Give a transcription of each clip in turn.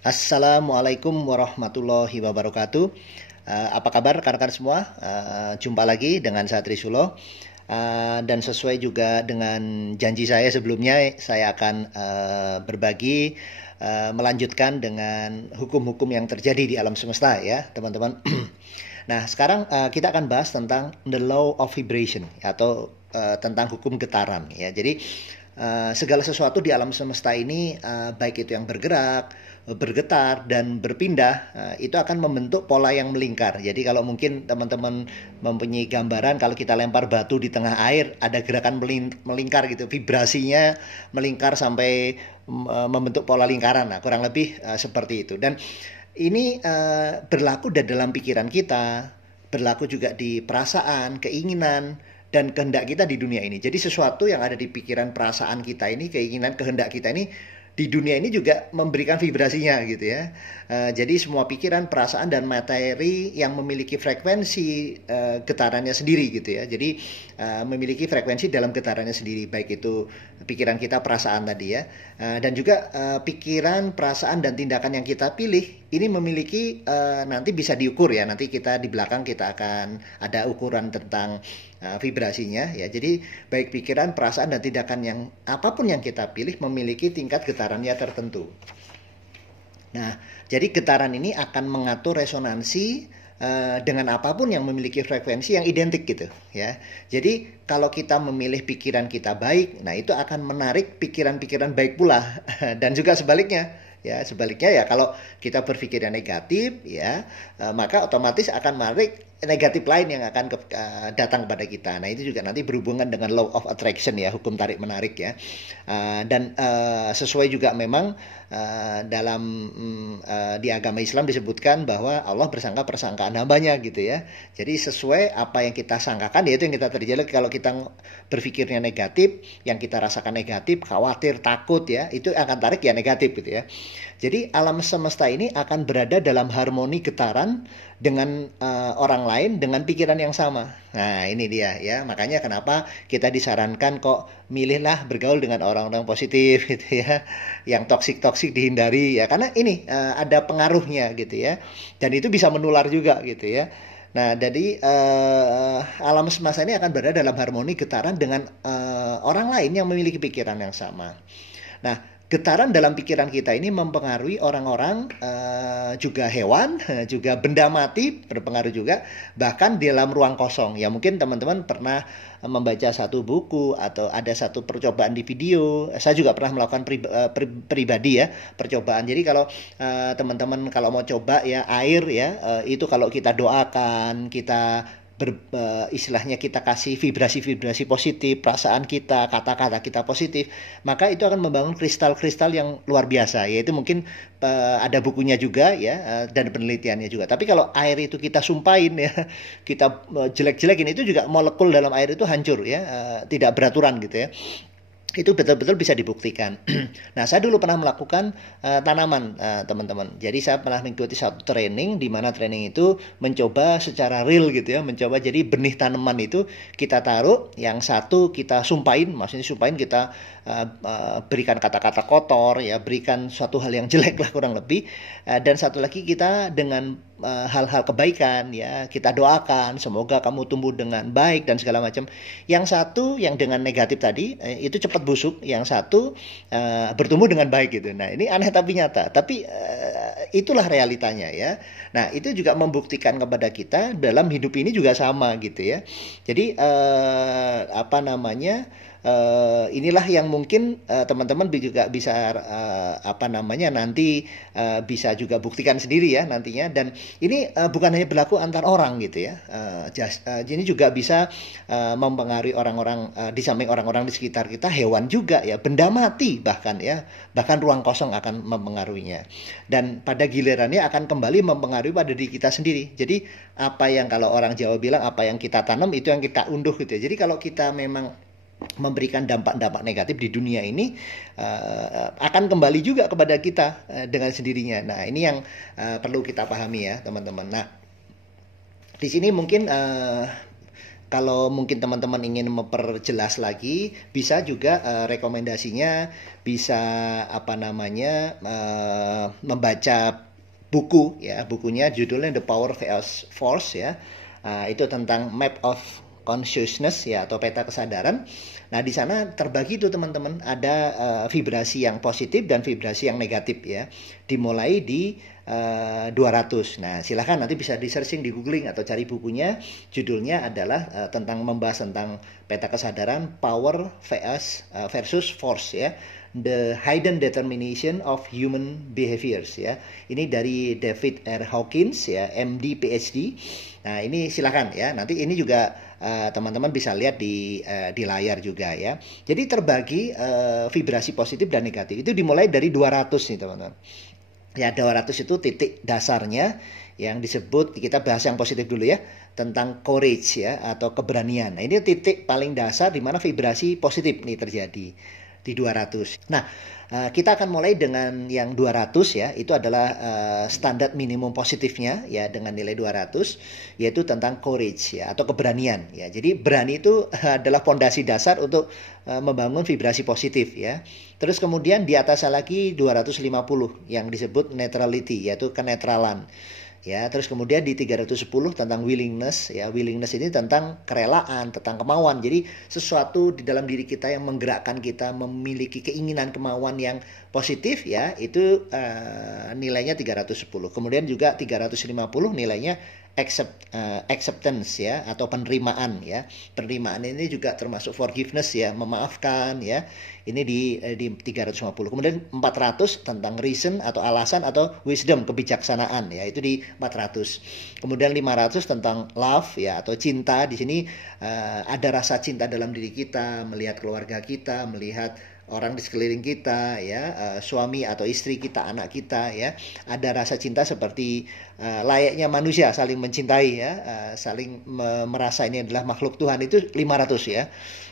Assalamualaikum warahmatullahi wabarakatuh. Apa kabar rekan-rekan semua? Jumpa lagi dengan saya Trisulo. Dan sesuai juga dengan janji saya sebelumnya, saya akan berbagi, melanjutkan dengan hukum-hukum yang terjadi di alam semesta ya, teman-teman. Nah, sekarang kita akan bahas tentang the law of vibration atau tentang hukum getaran ya. Jadi segala sesuatu di alam semesta ini baik itu yang bergerak, bergetar dan berpindah itu akan membentuk pola yang melingkar. Jadi kalau mungkin teman-teman mempunyai gambaran kalau kita lempar batu di tengah air ada gerakan melingkar gitu, vibrasinya melingkar sampai membentuk pola lingkaran. Nah, kurang lebih seperti itu. Dan ini berlaku dalam pikiran kita, berlaku juga di perasaan, keinginan, dan kehendak kita di dunia ini. Jadi sesuatu yang ada di pikiran perasaan kita ini, keinginan, kehendak kita ini di dunia ini juga memberikan vibrasinya gitu ya. Jadi semua pikiran, perasaan dan materi yang memiliki frekuensi getarannya sendiri gitu ya. Jadi memiliki frekuensi dalam getarannya sendiri, baik itu pikiran kita, perasaan tadi ya. Dan juga pikiran, perasaan dan tindakan yang kita pilih ini memiliki nanti bisa diukur ya. Nanti kita di belakang kita akan ada ukuran tentang vibrasinya ya. Jadi baik pikiran, perasaan dan tindakan yang apapun yang kita pilih memiliki tingkat getarannya tertentu. Nah, jadi getaran ini akan mengatur resonansi dengan apapun yang memiliki frekuensi yang identik gitu ya. Jadi kalau kita memilih pikiran kita baik, nah itu akan menarik pikiran-pikiran baik pula dan juga sebaliknya. Ya, sebaliknya ya kalau kita berpikir yang negatif ya, maka otomatis akan menarik negatif lain yang akan datang kepada kita. Nah, itu juga nanti berhubungan dengan law of attraction ya, hukum tarik menarik ya. Dan sesuai juga memang dalam di agama Islam disebutkan bahwa Allah bersangka persangkaan hambanya gitu ya. Jadi sesuai apa yang kita sangkakan yaitu yang kita terjadi. Kalau kita berpikirnya negatif, yang kita rasakan negatif, khawatir, takut ya, itu akan tarik ya negatif gitu ya. Jadi alam semesta ini akan berada dalam harmoni getaran dengan orang lain dengan pikiran yang sama. Nah, ini dia ya. Makanya kenapa kita disarankan kok milihlah bergaul dengan orang-orang positif gitu ya. Yang toksik-toksik dihindari ya. Karena ini ada pengaruhnya gitu ya. Dan itu bisa menular juga gitu ya. Nah, jadi alam semesta ini akan berada dalam harmoni getaran dengan orang lain yang memiliki pikiran yang sama. Nah, getaran dalam pikiran kita ini mempengaruhi orang-orang, juga hewan, juga benda mati berpengaruh juga, bahkan di dalam ruang kosong. Ya mungkin teman-teman pernah membaca satu buku atau ada satu percobaan di video. Saya juga pernah melakukan pribadi ya percobaan. Jadi kalau teman-teman kalau mau coba ya air ya, itu kalau kita doakan, kita istilahnya kita kasih vibrasi-vibrasi positif, perasaan kita, kata-kata kita positif, maka itu akan membangun kristal-kristal yang luar biasa. Yaitu mungkin ada bukunya juga ya, dan penelitiannya juga. Tapi kalau air itu kita sumpahin ya, kita jelek-jelekin, itu juga molekul dalam air itu hancur ya, tidak beraturan gitu ya. Itu betul-betul bisa dibuktikan. Nah, saya dulu pernah melakukan tanaman, teman-teman. Jadi saya pernah mengikuti satu training, di mana training itu mencoba secara real gitu ya, mencoba jadi benih tanaman itu kita taruh, yang satu kita sumpahin, maksudnya sumpahin kita berikan kata-kata kotor ya, berikan suatu hal yang jelek lah kurang lebih, dan satu lagi kita dengan hal-hal kebaikan ya, kita doakan semoga kamu tumbuh dengan baik dan segala macam. Yang satu yang dengan negatif tadi itu cepat busuk, yang satu bertumbuh dengan baik gitu. Nah, ini aneh tapi nyata, tapi itulah realitanya ya. Nah, itu juga membuktikan kepada kita dalam hidup ini juga sama gitu ya. Jadi apa namanya, inilah yang mungkin teman-teman juga bisa apa namanya nanti bisa juga buktikan sendiri ya nantinya. Dan ini bukan hanya berlaku antar orang gitu ya. Ini juga bisa mempengaruhi orang-orang, di samping orang-orang di sekitar kita, hewan juga ya, benda mati bahkan ya, bahkan ruang kosong akan mempengaruhinya. Dan pada gilirannya akan kembali mempengaruhi pada diri kita sendiri. Jadi apa yang kalau orang Jawa bilang apa yang kita tanam itu yang kita unduh gitu ya. Jadi kalau kita memang memberikan dampak-dampak negatif di dunia ini, akan kembali juga kepada kita dengan sendirinya. Nah, ini yang perlu kita pahami ya teman-teman. Nah, di sini mungkin kalau mungkin teman-teman ingin memperjelas lagi, bisa juga rekomendasinya bisa membaca buku ya, bukunya judulnya The Power vs Force ya. Itu tentang Map of Consciousness ya, atau peta kesadaran. Nah, di sana terbagi itu teman-teman, ada vibrasi yang positif dan vibrasi yang negatif ya. Dimulai di 200. Nah, silahkan nanti bisa di searching di googling atau cari bukunya. Judulnya adalah membahas tentang peta kesadaran Power versus Force ya. The Hidden Determination of Human Behaviors ya. Ini dari David R. Hawkins ya, MD PhD. Nah, ini silakan ya. Nanti ini juga teman-teman bisa lihat di layar juga ya. Jadi terbagi vibrasi positif dan negatif. Itu dimulai dari 200 nih teman-teman. Ya, 200 itu titik dasarnya yang disebut, kita bahas yang positif dulu ya, tentang courage ya, atau keberanian. Nah, ini titik paling dasar di mana vibrasi positif nih terjadi di 200. Nah, kita akan mulai dengan yang 200 ya, itu adalah standar minimum positifnya ya, dengan nilai 200, yaitu tentang courage ya, atau keberanian ya. Jadi berani itu adalah fondasi dasar untuk membangun vibrasi positif ya. Terus kemudian di atasnya lagi 250 yang disebut neutrality, yaitu kenetralan. Ya, terus kemudian di 310 tentang willingness ya. Willingness ini tentang kerelaan, tentang kemauan. Jadi sesuatu di dalam diri kita yang menggerakkan kita memiliki keinginan, kemauan yang positif ya, itu nilainya 310. Kemudian juga 350 nilainya acceptance ya, atau penerimaan ya. Penerimaan ini juga termasuk forgiveness ya, memaafkan ya. Ini di 350. Kemudian 400 tentang reason atau alasan, atau wisdom, kebijaksanaan ya, itu di 400. Kemudian 500 tentang love ya, atau cinta. Di sini ada rasa cinta dalam diri kita, melihat keluarga kita, melihat orang di sekeliling kita ya, suami atau istri kita, anak kita ya. Ada rasa cinta seperti layaknya manusia saling mencintai ya, saling merasa ini adalah makhluk Tuhan, itu 500 ya.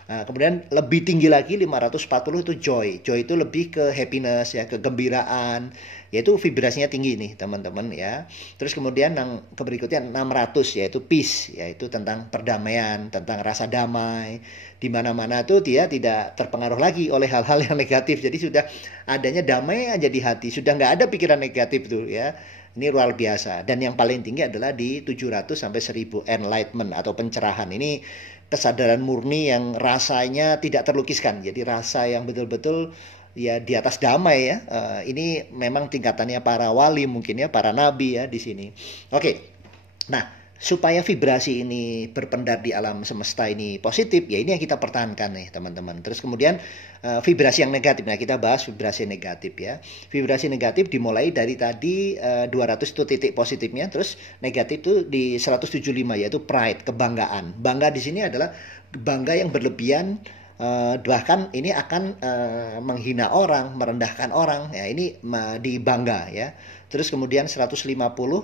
Kemudian lebih tinggi lagi 540 itu joy. Joy itu lebih ke happiness ya, kegembiraan. Yaitu vibrasinya tinggi nih teman-teman ya. Terus kemudian yang berikutnya 600 yaitu peace, yaitu tentang perdamaian, tentang rasa damai. Di mana-mana tuh dia tidak terpengaruh lagi oleh hal-hal yang negatif. Jadi sudah adanya damai aja di hati, sudah nggak ada pikiran negatif tuh ya. Ini luar biasa. Dan yang paling tinggi adalah di 700 sampai 1000 enlightenment atau pencerahan. Ini kesadaran murni yang rasanya tidak terlukiskan. Jadi rasa yang betul-betul ya di atas damai ya. Ini memang tingkatannya para wali mungkin ya, para nabi ya di sini. Oke. Nah, supaya vibrasi ini berpendar di alam semesta ini positif, ya ini yang kita pertahankan nih teman-teman. Terus kemudian vibrasi yang negatif. Nah, kita bahas vibrasi negatif ya. Vibrasi negatif dimulai dari tadi 200 itu titik positifnya, terus negatif itu di 175 yaitu pride, kebanggaan. Bangga di sini adalah bangga yang berlebihan, bahkan ini akan menghina orang, merendahkan orang. Ya, ini dibangga ya. Terus kemudian 150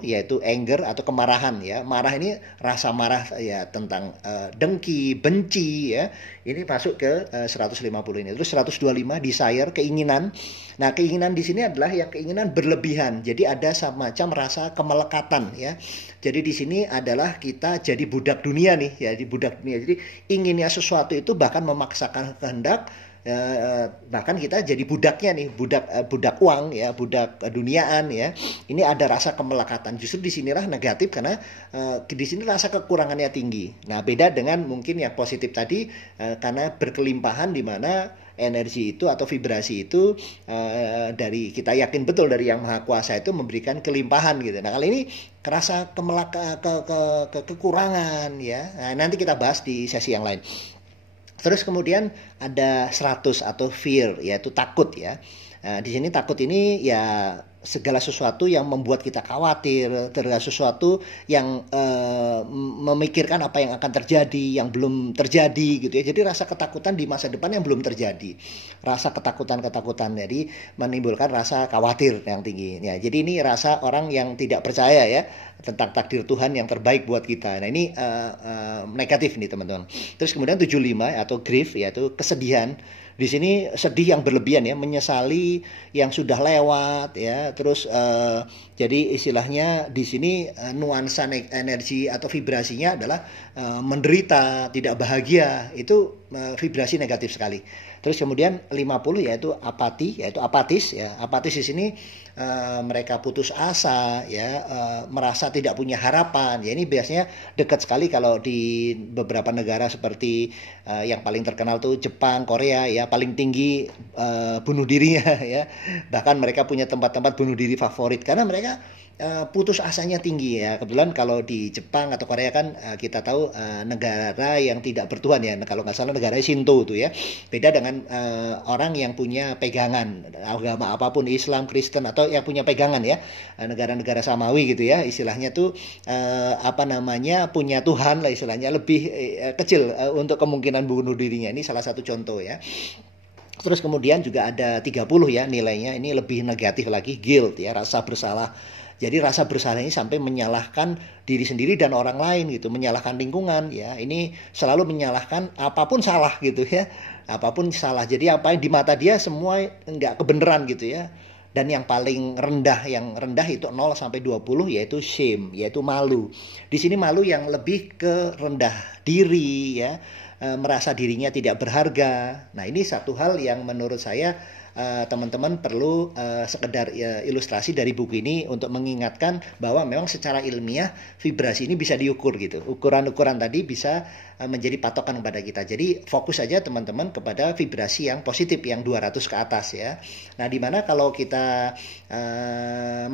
yaitu anger atau kemarahan ya. Marah ini rasa marah ya, tentang dengki, benci ya. Ini masuk ke 150 ini. Terus 125 desire, keinginan. Nah, keinginan di sini adalah yang keinginan berlebihan. Jadi ada semacam rasa kemelekatan ya. Jadi di sini adalah kita jadi budak dunia nih ya, di budak dunia. Jadi inginnya sesuatu itu bahkan memaksakan kehendak. Bahkan kita jadi budaknya nih, budak uang ya, budak duniaan ya. Ini ada rasa kemelekatan. Justru di sinilah negatif, karena di sini rasa kekurangannya tinggi. Nah, beda dengan mungkin yang positif tadi, karena berkelimpahan, di mana energi itu atau vibrasi itu dari kita yakin betul dari Yang Maha Kuasa itu memberikan kelimpahan gitu. Nah, kali ini kerasa kekurangan ya. Nah, nanti kita bahas di sesi yang lain. Terus kemudian ada 100 atau fear, yaitu takut ya. Di sini takut ini ya segala sesuatu yang membuat kita khawatir, segala sesuatu yang memikirkan apa yang akan terjadi, yang belum terjadi gitu ya. Jadi rasa ketakutan di masa depan yang belum terjadi. Rasa ketakutan, jadi menimbulkan rasa khawatir yang tinggi. Ya, jadi ini rasa orang yang tidak percaya ya tentang takdir Tuhan yang terbaik buat kita. Nah, ini negatif nih teman-teman. Terus kemudian 75 atau grief, yaitu kesedihan. Di sini sedih yang berlebihan ya, menyesali yang sudah lewat ya. Terus jadi istilahnya di sini nuansa energi atau vibrasinya adalah menderita, tidak bahagia. Itu vibrasi negatif sekali. Terus kemudian 50 yaitu apati, yaitu apatis ya. Apatis di sini mereka putus asa ya, merasa tidak punya harapan. Ya ini biasanya dekat sekali kalau di beberapa negara seperti yang paling terkenal tuh Jepang, Korea ya, paling tinggi bunuh dirinya ya. Bahkan mereka punya tempat-tempat bunuh diri favorit karena mereka putus asanya tinggi ya. Kebetulan kalau di Jepang atau Korea kan kita tahu negara yang tidak bertuhan ya. Nah, kalau nggak salah negara Shinto tuh ya. Beda dengan orang yang punya pegangan agama apapun, Islam, Kristen atau yang punya pegangan ya. Negara-negara samawi gitu ya. Istilahnya tuh punya Tuhan lah istilahnya, lebih kecil untuk kemungkinan bunuh dirinya. Ini salah satu contoh ya. Terus kemudian juga ada 30 ya nilainya, ini lebih negatif lagi, guilt ya, rasa bersalah. Jadi rasa bersalah ini sampai menyalahkan diri sendiri dan orang lain gitu, menyalahkan lingkungan ya. Ini selalu menyalahkan apapun salah gitu ya. Apapun salah. Jadi apa yang di mata dia semua nggak kebenaran gitu ya. Dan yang paling rendah, itu 0 sampai 20 yaitu shame, yaitu malu. Di sini malu yang lebih ke rendah diri ya, merasa dirinya tidak berharga. Nah, ini satu hal yang menurut saya teman-teman perlu sekedar ilustrasi dari buku ini untuk mengingatkan bahwa memang secara ilmiah vibrasi ini bisa diukur gitu. Ukuran-ukuran tadi bisa menjadi patokan kepada kita. Jadi fokus saja teman-teman kepada vibrasi yang positif, yang 200 ke atas ya. Nah, dimana kalau kita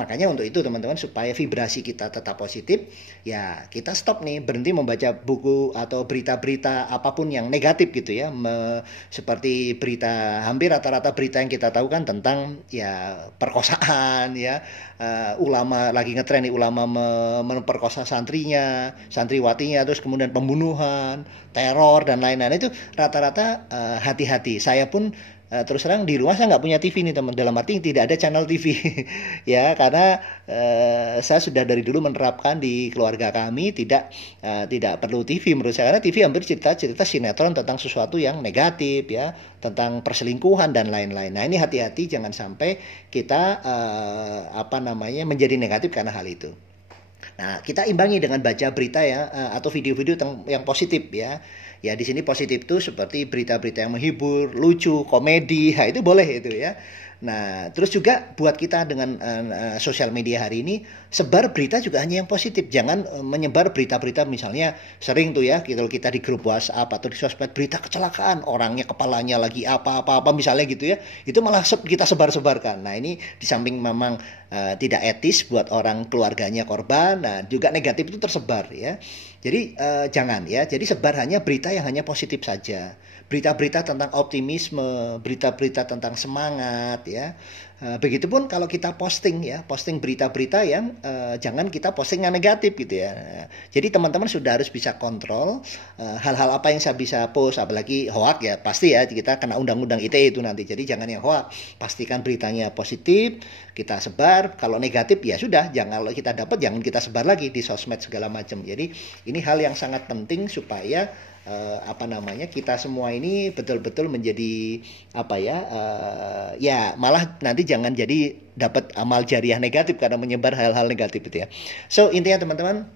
makanya untuk itu teman-teman, supaya vibrasi kita tetap positif ya, kita stop nih, berhenti membaca buku atau berita-berita apapun yang negatif gitu ya. Seperti berita, hampir rata-rata berita yang kita tahu kan tentang ya perkosaan ya, ulama lagi ngetren nih, ulama memperkosa santrinya, santriwatinya, terus kemudian pembunuhan, teror dan lain-lain. Itu rata-rata hati-hati. Saya pun terus terang di rumah saya nggak punya TV nih teman, dalam arti tidak ada channel TV ya, karena saya sudah dari dulu menerapkan di keluarga kami tidak perlu TV menurut saya, karena TV hampir cerita-cerita sinetron tentang sesuatu yang negatif ya, tentang perselingkuhan dan lain-lain. Nah, ini hati-hati jangan sampai kita menjadi negatif karena hal itu. Nah, kita imbangi dengan baca berita ya, atau video-video yang positif ya. Ya, di sini positif tuh seperti berita-berita yang menghibur, lucu, komedi, nah, itu boleh itu ya. Nah, terus juga buat kita dengan sosial media hari ini, sebar berita juga hanya yang positif. Jangan menyebar berita-berita, misalnya sering tuh ya, kalau kita di grup WhatsApp atau di sosmed, berita kecelakaan, orangnya kepalanya lagi apa-apa misalnya gitu ya. Itu malah kita sebar-sebarkan. Nah, ini di samping memang tidak etis buat orang keluarganya korban, nah juga negatif itu tersebar ya. Jadi jangan ya. Jadi sebar hanya berita yang hanya positif saja. Berita-berita tentang optimisme, berita-berita tentang semangat ya. Begitupun kalau kita posting ya, posting berita-berita yang jangan kita posting yang negatif gitu ya. Jadi teman-teman sudah harus bisa kontrol hal-hal apa yang saya bisa post, apalagi hoax ya, pasti ya kita kena undang-undang ITE itu nanti. Jadi jangan yang hoax, pastikan beritanya positif, kita sebar. Kalau negatif ya sudah, kalau kita dapat jangan kita sebar lagi di sosmed segala macam. Jadi ini hal yang sangat penting supaya kita semua ini betul-betul menjadi malah nanti jangan jadi dapat amal jariah negatif karena menyebar hal-hal negatif itu ya. So intinya teman-teman,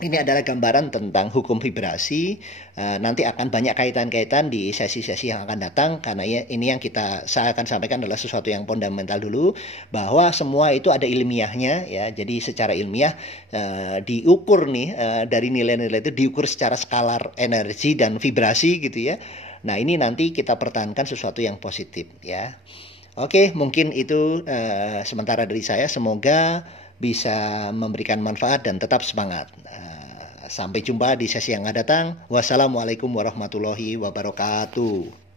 ini adalah gambaran tentang hukum vibrasi. Nanti akan banyak kaitan-kaitan di sesi-sesi yang akan datang, karena ini yang saya akan sampaikan adalah sesuatu yang fundamental dulu, bahwa semua itu ada ilmiahnya ya. Jadi secara ilmiah diukur nih, dari nilai-nilai itu diukur secara skalar energi dan vibrasi gitu ya. Nah, ini nanti kita pertahankan sesuatu yang positif ya. Oke, mungkin itu sementara dari saya. Semoga bisa memberikan manfaat dan tetap semangat. Sampai jumpa di sesi yang akan datang. Wassalamualaikum warahmatullahi wabarakatuh.